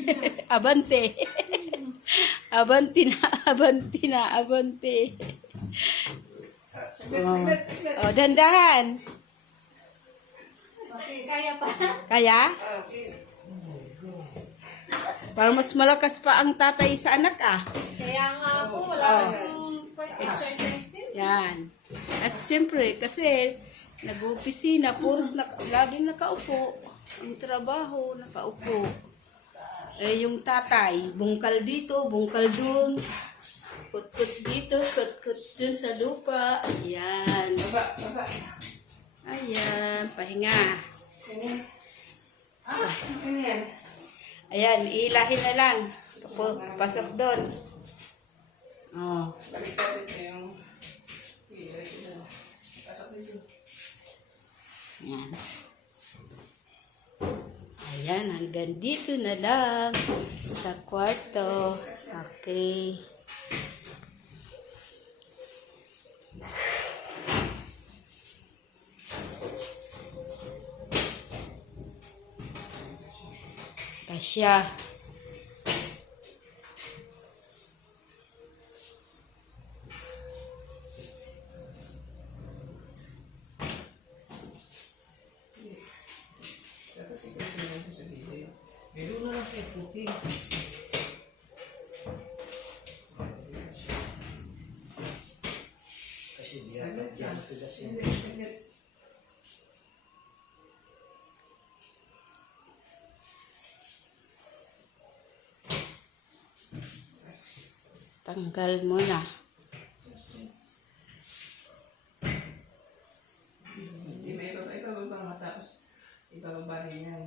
abante. abante na, abante na, abante. Oh, oh dandahan. Kaya pa. Kaya? Parang mas malakas pa ang tatay sa anak ah. Kaya nga po, wala Oh. kasing exercise. Yan. As siyempre, kasi nag-opisina, puros na, laging nakaupo. Ang trabaho, nakaupo. Eh, yung tatay, bungkal dito, bungkal dun. Kut-kut dito, kut-kut dun sa lupa. Ayan. Ayan, pahinga. Yan? Ayan, ilahin na lang. Pasok doon. Oh. Ayan. Ayan, hanggang dito na lang sa kwarto. Okay. Kasya. Dapat isa ito na lang kayo puti. Kasi diyan, diyan, yan. Tanggal mo na. Hindi, may ibaba, tapos ibababahin yan.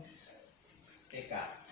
Teka.